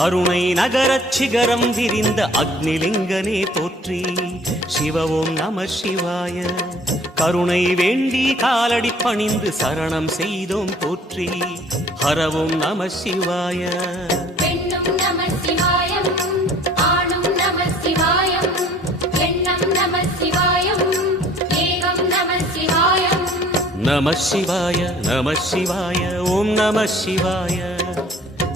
அருணை நகரச் சிகரம் விரிந்த அக்னிலிங்கனே போற்றி சிவவும் நம சிவாய. கருணை வேண்டி காலடி பணிந்து சரணம் செய்தோம் போற்றி. ஹரவும் நம சிவாய. நம சிவாய நம சிவாய ஓம் நம சிவாய.